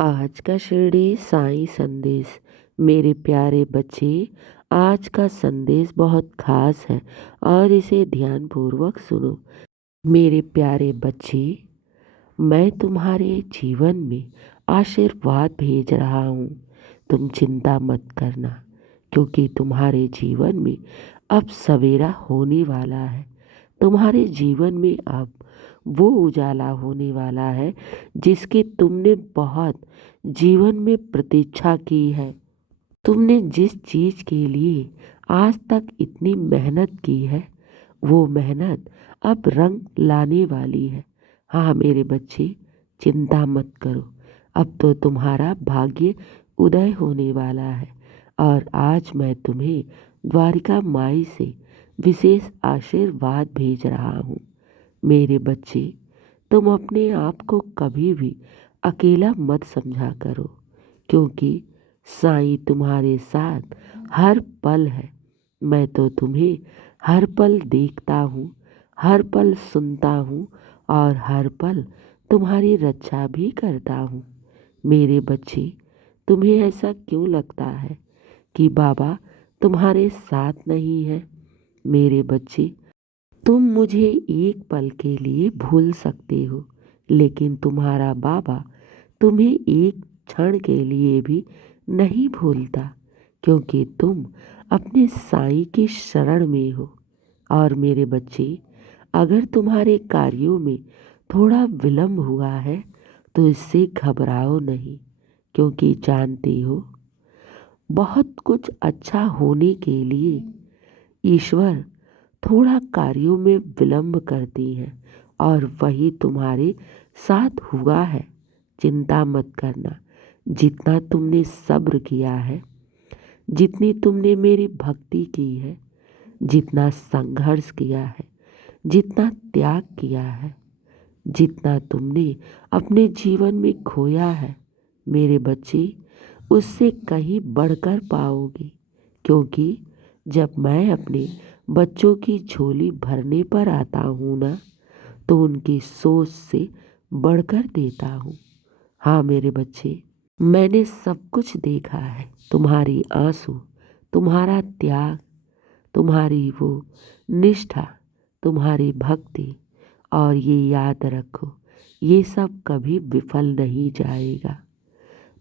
आज का शिरडी साईं संदेश। मेरे प्यारे बच्चे, आज का संदेश बहुत खास है और इसे ध्यानपूर्वक सुनो। मेरे प्यारे बच्चे, मैं तुम्हारे जीवन में आशीर्वाद भेज रहा हूँ। तुम चिंता मत करना, क्योंकि तुम्हारे जीवन में अब सवेरा होने वाला है। तुम्हारे जीवन में अब वो उजाला होने वाला है जिसकी तुमने बहुत जीवन में प्रतीक्षा की है। तुमने जिस चीज के लिए आज तक इतनी मेहनत की है, वो मेहनत अब रंग लाने वाली है। हाँ मेरे बच्चे, चिंता मत करो। अब तो तुम्हारा भाग्य उदय होने वाला है और आज मैं तुम्हें द्वारिका माई से विशेष आशीर्वाद भेज रहा हूँ। मेरे बच्चे, तुम अपने आप को कभी भी अकेला मत समझा करो, क्योंकि साईं तुम्हारे साथ हर पल है। मैं तो तुम्हें हर पल देखता हूँ, हर पल सुनता हूँ और हर पल तुम्हारी रक्षा भी करता हूँ। मेरे बच्चे, तुम्हें ऐसा क्यों लगता है कि बाबा तुम्हारे साथ नहीं है? मेरे बच्चे, तुम मुझे एक पल के लिए भूल सकते हो, लेकिन तुम्हारा बाबा तुम्हें एक क्षण के लिए भी नहीं भूलता, क्योंकि तुम अपने साईं की शरण में हो। और मेरे बच्चे, अगर तुम्हारे कार्यों में थोड़ा विलंब हुआ है तो इससे घबराओ नहीं, क्योंकि जानते हो, बहुत कुछ अच्छा होने के लिए ईश्वर थोड़ा कार्यों में विलंब करती है और वही तुम्हारे साथ हुआ है। चिंता मत करना। जितना तुमने सब्र किया है, जितनी तुमने मेरी भक्ति की है, जितना संघर्ष किया है, जितना त्याग किया है, जितना तुमने अपने जीवन में खोया है, मेरे बच्चे, उससे कहीं बढ़कर पाओगे। क्योंकि जब मैं अपने बच्चों की झोली भरने पर आता हूँ ना, तो उनकी सोच से बढ़कर देता हूँ। हाँ मेरे बच्चे, मैंने सब कुछ देखा है। तुम्हारी आंसू, तुम्हारा त्याग, तुम्हारी वो निष्ठा, तुम्हारी भक्ति। और ये याद रखो, ये सब कभी विफल नहीं जाएगा।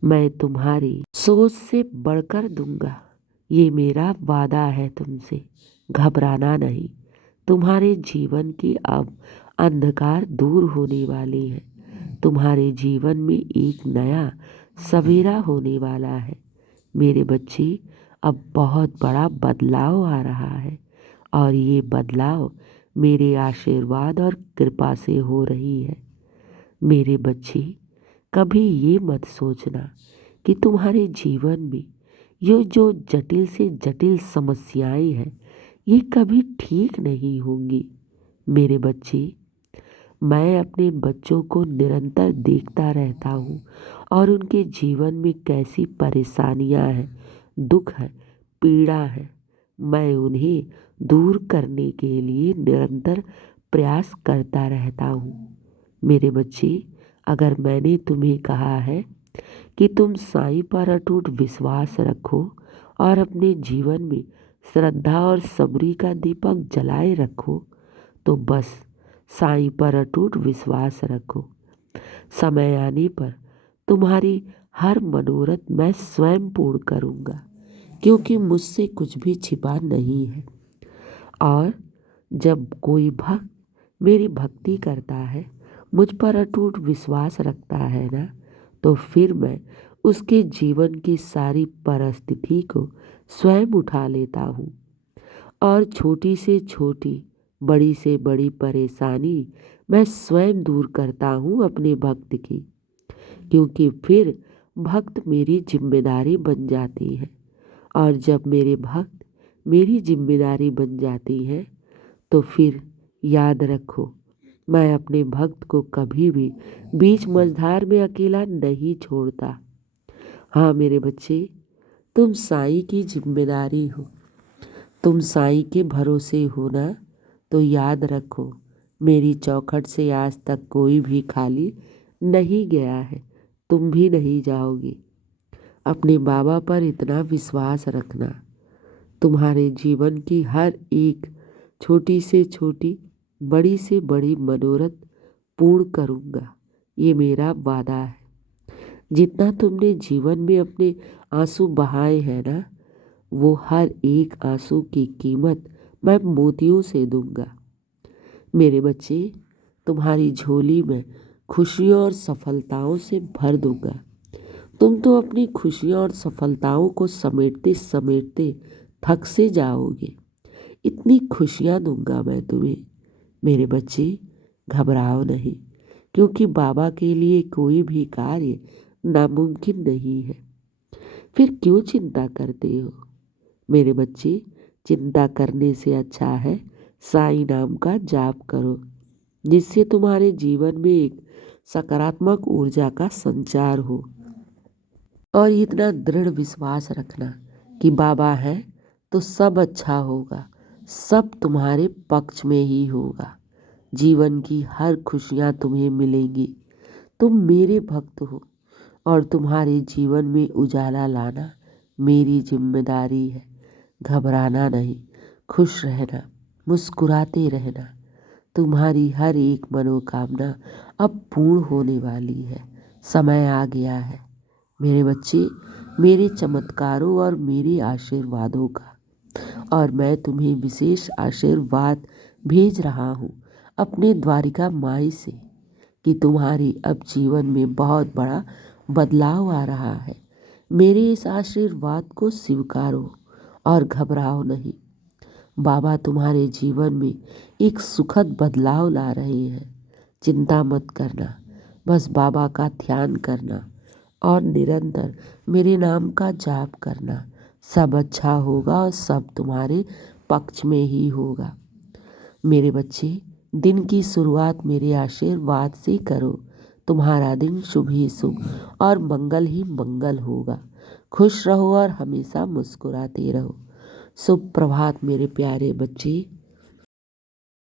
मैं तुम्हारी सोच से बढ़कर दूंगा, ये मेरा वादा है तुमसे। घबराना नहीं। तुम्हारे जीवन की अब अंधकार दूर होने वाली है। तुम्हारे जीवन में एक नया सवेरा होने वाला है। मेरे बच्चे, अब बहुत बड़ा बदलाव आ रहा है और ये बदलाव मेरे आशीर्वाद और कृपा से हो रही है। मेरे बच्चे, कभी ये मत सोचना कि तुम्हारे जीवन में ये जो जटिल से जटिल समस्याएं हैं, ये कभी ठीक नहीं होंगी। मेरे बच्चे, मैं अपने बच्चों को निरंतर देखता रहता हूँ और उनके जीवन में कैसी परेशानियाँ हैं, दुख है, पीड़ा है। मैं उन्हें दूर करने के लिए निरंतर प्रयास करता रहता हूँ। मेरे बच्चे, अगर मैंने तुम्हें कहा है कि तुम साईं पर अटूट विश्वास रखो और अपने जीवन में श्रद्धा और सबरी का दीपक जलाए रखो, तो बस साईं पर अटूट विश्वास रखो। समय आने पर तुम्हारी हर मनोरथ मैं स्वयं पूर्ण करूँगा, क्योंकि मुझसे कुछ भी छिपा नहीं है। और जब कोई भक्त मेरी भक्ति करता है, मुझ पर अटूट विश्वास रखता है ना, तो फिर मैं उसके जीवन की सारी परिस्थिति को स्वयं उठा लेता हूँ और छोटी से छोटी, बड़ी से बड़ी परेशानी मैं स्वयं दूर करता हूँ अपने भक्त की। क्योंकि फिर भक्त मेरी जिम्मेदारी बन जाती है और जब मेरे भक्त मेरी जिम्मेदारी बन जाती है, तो फिर याद रखो, मैं अपने भक्त को कभी भी बीच मझधार में अकेला नहीं छोड़ता। हाँ मेरे बच्चे, तुम साईं की जिम्मेदारी हो, तुम साईं के भरोसे हो ना, तो याद रखो, मेरी चौखट से आज तक कोई भी खाली नहीं गया है। तुम भी नहीं जाओगे। अपने बाबा पर इतना विश्वास रखना। तुम्हारे जीवन की हर एक छोटी से छोटी, बड़ी से बड़ी मनोरथ पूर्ण करूँगा, ये मेरा वादा है। जितना तुमने जीवन में अपने आंसू बहाए हैं ना, वो हर एक आंसू की कीमत मैं मोतियों से दूंगा। मेरे बच्चे, तुम्हारी झोली में खुशियों और सफलताओं से भर दूंगा। तुम तो अपनी खुशियों और सफलताओं को समेटते समेटते थक से जाओगे। इतनी खुशियाँ दूंगा मैं तुम्हें। मेरे बच्चे, घबराओ नहीं, क्योंकि बाबा के लिए कोई भी कार्य नामुमकिन नहीं है। फिर क्यों चिंता करते हो? मेरे बच्चे, चिंता करने से अच्छा है साईं नाम का जाप करो, जिससे तुम्हारे जीवन में एक सकारात्मक ऊर्जा का संचार हो। और इतना दृढ़ विश्वास रखना कि बाबा है तो सब अच्छा होगा, सब तुम्हारे पक्ष में ही होगा। जीवन की हर खुशियाँ तुम्हें मिलेंगी। तुम मेरे भक्त हो और तुम्हारे जीवन में उजाला लाना मेरी जिम्मेदारी है। घबराना नहीं, खुश रहना, मुस्कुराते रहना। तुम्हारी हर एक मनोकामना अब पूर्ण होने वाली है। समय आ गया है मेरे बच्चे, मेरे चमत्कारों और मेरे आशीर्वादों का। और मैं तुम्हें विशेष आशीर्वाद भेज रहा हूँ अपने द्वारिका माई से, कि तुम्हारी अब जीवन में बहुत बड़ा बदलाव आ रहा है। मेरे इस आशीर्वाद को स्वीकारो और घबराओ नहीं। बाबा तुम्हारे जीवन में एक सुखद बदलाव ला रहे हैं। चिंता मत करना, बस बाबा का ध्यान करना और निरंतर मेरे नाम का जाप करना। सब अच्छा होगा और सब तुम्हारे पक्ष में ही होगा। मेरे बच्चे, दिन की शुरुआत मेरे आशीर्वाद से करो। तुम्हारा दिन शुभ ही शुभ और मंगल ही मंगल होगा। खुश रहो और हमेशा मुस्कुराते रहो। शुभ प्रभात मेरे प्यारे बच्चे।